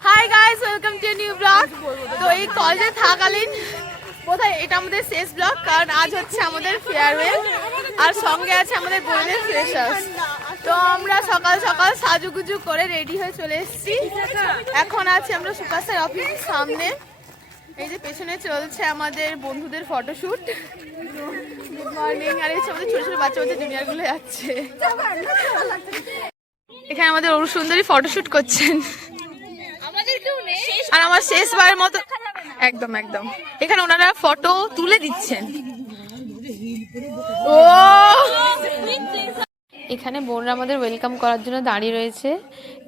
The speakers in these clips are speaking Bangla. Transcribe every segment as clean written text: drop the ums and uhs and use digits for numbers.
Hi guys, welcome to new blog. তো এই কলেজে থাকালীন বোধহয় এটা আমাদের শেষ ব্লগ, কারণ আজ হচ্ছে আমাদের ফেয়ারওয়েল আর সঙ্গে আছে আমাদের বোনের ফ্রেশার্স। তো আমরা সকাল সকাল সাজুগুজু করে রেডি হয়ে চলে এসেছি। এখন আছি আমরা সুকাশের অফিসের সামনে। এই যে পেছনে চলছে আমাদের বন্ধুদের ফটোশুট। Good morning. আর এই আমাদের ছোট ছোট বাচ্চা বাচ্চা জুনিয়রগুলো যাচ্ছে। এখানে আমাদের অরু সুন্দরী ফটোশুট করছেন আর আমার শেষবারের মতো একদম একদম এখানে ওনারা ফটো তুলে দিচ্ছেন। ও এখানে বোনরা আমাদের ওয়েলকাম করার জন্য দাঁড়িয়ে রয়েছে।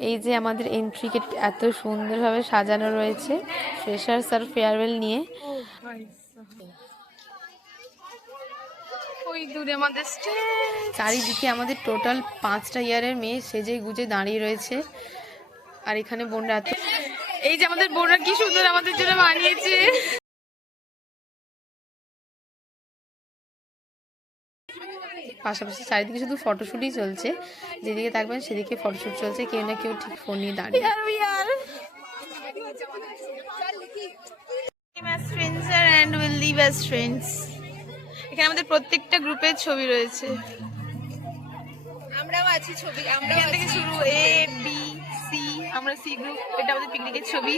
এই যে আমাদের এন্ট্রি গেট এত সুন্দরভাবে সাজানো রয়েছে ফ্রেশার্স আর ফেয়ারওয়েল নিয়ে। ওই দূরে আমাদের চারিদিকে আমাদের টোটাল 5টা ইয়ারের মেয়ে সেজে গুজে দাঁড়িয়ে রয়েছে। আর এখানে বোনরা এই যে আমাদের বোনরা কি সুন্দর আমাদের জন্য বানিয়েছে। পাশাপাশি চারিদিকে শুধু ফটোশুটই চলছে, যেদিকে থাকবেন সেদিকে ফটোশুট চলছে, কেউ না কেউ ঠিক ফোন নিয়ে দাঁড়িয়ে। এখানে আমাদের প্রত্যেকটা গ্রুপের ছবি রয়েছে, আমরাও আছি ছবি। আমরা থেকে শুরু এ বি সি, আমরা সি গ্রুপ। এটা আমাদের পিকনিকের ছবি।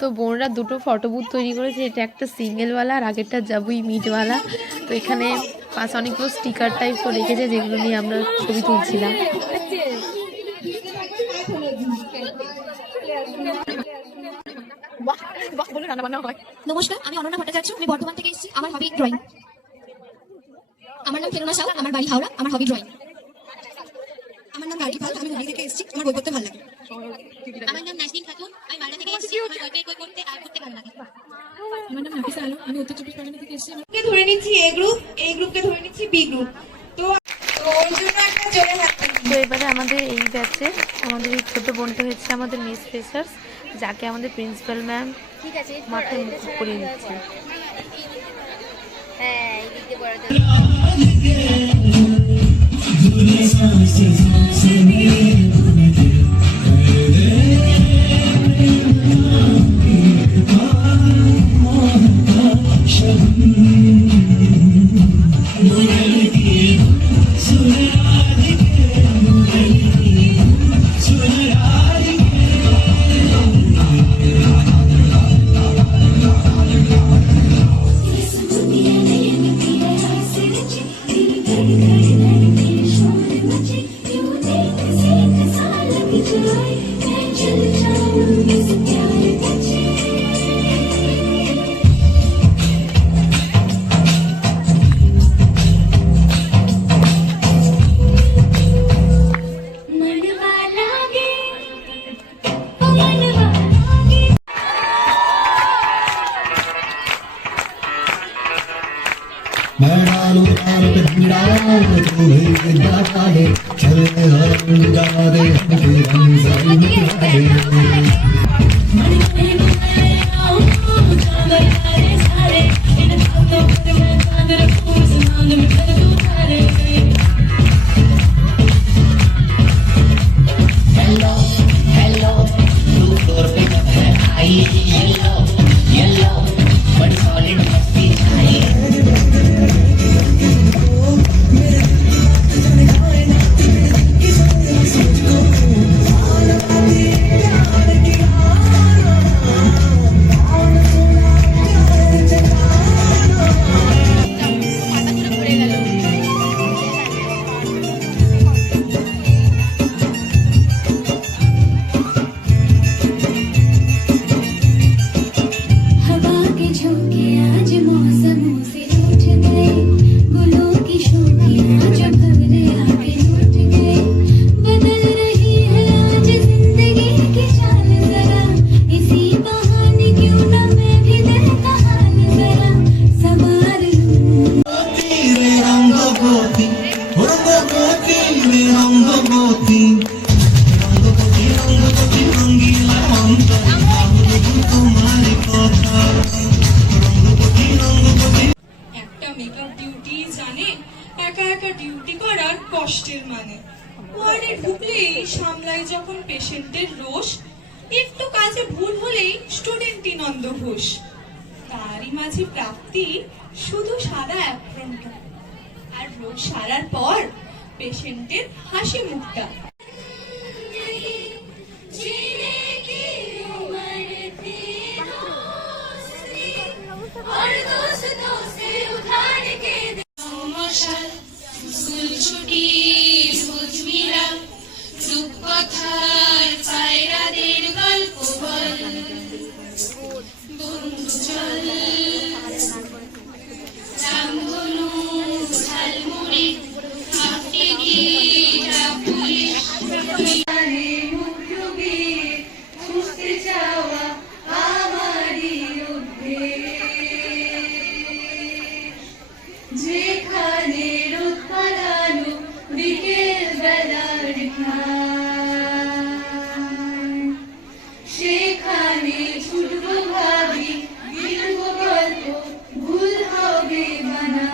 তো বোনরা দুটো ফটো বুথ তৈরি করেছে, এটা একটা সিঙ্গেলওয়ালা আর আগেরটা যাবই মিটওয়ালা। তো এখানে পাশে অনেকগুলো স্টিকার টাইপ করে রেখেছে, যেগুলো নিয়ে আমরা ছবি তুলছিলাম। নমস্কার, আমি অনন্যা ভট্টাচার্য। আমি বর্ধমান থেকে এসেছি। আমার হবি ড্রয়িং। আমার নাম প্রেরণা সাউ, আমার বাড়ি হাওড়া। আমার হবি ড্রয়িং। আমার নাম গাড়ি পাল, আমি হুগলি থেকে এসেছি। আমার বই পড়তে ভালো লাগে। আমার নাম নাজনীন খাতুন, আমি মালদা থেকে এসেছি। আমার বই পড়তে আর পড়তে ভালো লাগে। আমার নাম নাফিসা আলম, আমি উত্তর চব্বিশ পরগনা থেকে এসেছি। কে ধরে নিচ্ছি এ গ্রুপ, এই গ্রুপকে ধরে নিচ্ছি বি গ্রুপ। তো ওর জন্য একটা জোরে হাত তালি। তো এবারে আমাদের এই ব্যাচে আমাদের এই ছোট বোনটা হচ্ছে আমাদের মিস ফ্রেশার্স, যাকে আমাদের প্রিন্সিপাল ম্যাম মাথায় মুকুট পরিয়ে দিচ্ছে। হ্যাঁ, এই দিকে পড়া একটু কাজে ভুল হলেই স্টুডেন্টই নন্দ ঘোষ। তারই মাঝে প্রাপ্তি শুধু সাদা অ্যাপ্রনটা, আর রোগ সারার পর পেশেন্টের হাসি মুখটা। যেখানে রোদ পালানো বিকেল বেলার ঠাই, সেখানে ছুটবো ভাবি দীর্ঘ গল্প ভুল হবে মানা।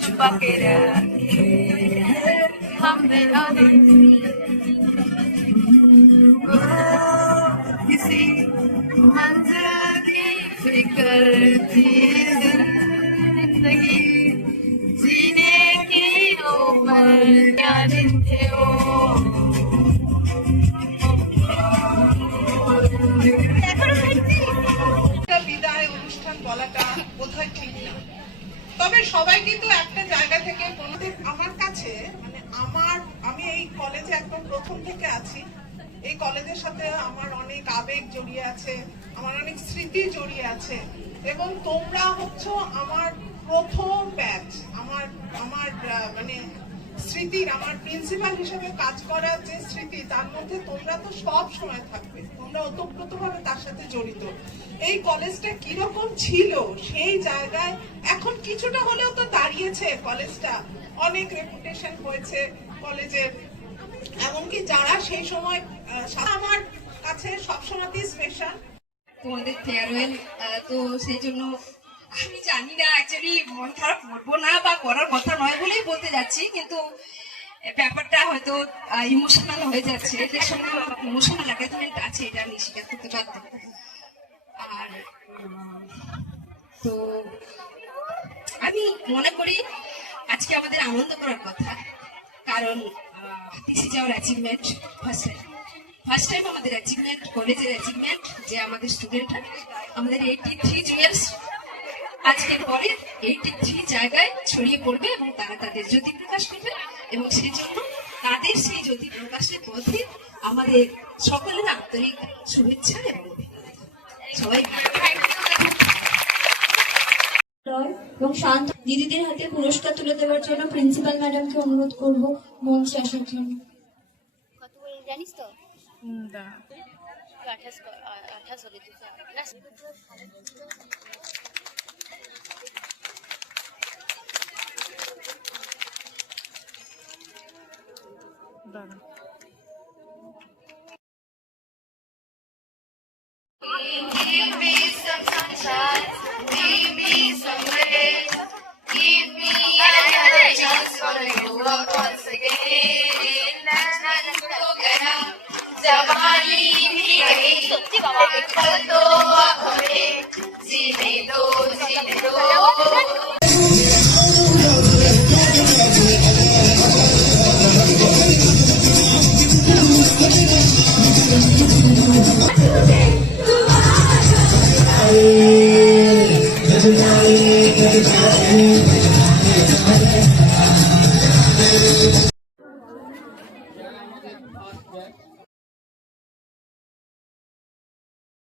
छुपा के रखे हमने किसी मंजिल की फिक्र थी जिंदगी जीने की उम्र क्या दिन थे वो। বিদায় অনুষ্ঠান বলাটা বোধহয় ঠিক না, তবে সবাই কিন্তু একটা জায়গা থেকে আমার কাছে মানে আমি এই কলেজে একদম প্রথম থেকে আছি। এই কলেজের সাথে আমার অনেক আবেগ জড়িয়ে আছে, আমার অনেক স্মৃতি জড়িয়ে আছে, এবং তোমরা হচ্ছ আমার প্রথম ব্যাচ। আমার মানে স্মৃতির, আমার প্রিন্সিপাল হিসেবে কাজ করার যে স্মৃতি, তার মধ্যে তোমরা তো সব সময় থাকবে, তোমরা ওতপ্রোতভাবে তার সাথে জড়িত। এই কলেজটা কিরকম ছিল সেই জায়গায় এখন কিছুটা হলেও তো দাঁড়িয়েছে। কলেজটা অনেক রেপুটেশন হয়েছে কলেজের, এমনকি যারা সেই সময় আমার কাছে সবসময়তেই স্পেশাল। তোমাদের ফেয়ারওয়েল, তো সেই জন্য আমি জানি না অ্যাকচুয়ালি মন খারাপ করবো না বা করার কথা নয় বলেই বলতে যাচ্ছি, কিন্তু ব্যাপারটা হয়তো ইমোশনাল হয়ে যাচ্ছে। এদের সঙ্গে আমার ইমোশনাল অ্যাটাচমেন্ট আছে, এটা আমি স্বীকার করতে বাধ্য। আর তো আমি মনে করি আজকে আমাদের আনন্দ করার কথা, কারণ this is our achievement. First time আমাদের অ্যাচিভমেন্ট, কলেজের অ্যাচিভমেন্ট, যে আমাদের স্টুডেন্টরা আমাদের 83 জুনিয়র্স আজকের পরে 83 জায়গায় ছড়িয়ে পড়বে এবং তারা তাদের জ্যোতি প্রকাশ করবে, এবং সেই জন্য তাদের সেই জ্যোতি প্রকাশের পথে আমাদের সকলের আন্তরিক শুভেচ্ছা এবং সবাই এবং শান্ত দিদিদের হাতে পুরস্কার তুলে দেওয়ার জন্য প্রিন্সিপাল ম্যাডামকে অনুরোধ করব মঞ্চে আসার জন্য। কত বলে জানিস তো? 28 হলে 228 Give me some sunshine, give me some rain, give me another chance for you once again. जवानी भी गई, कल तो अब हमें जीने दो, जीने दो। Hey,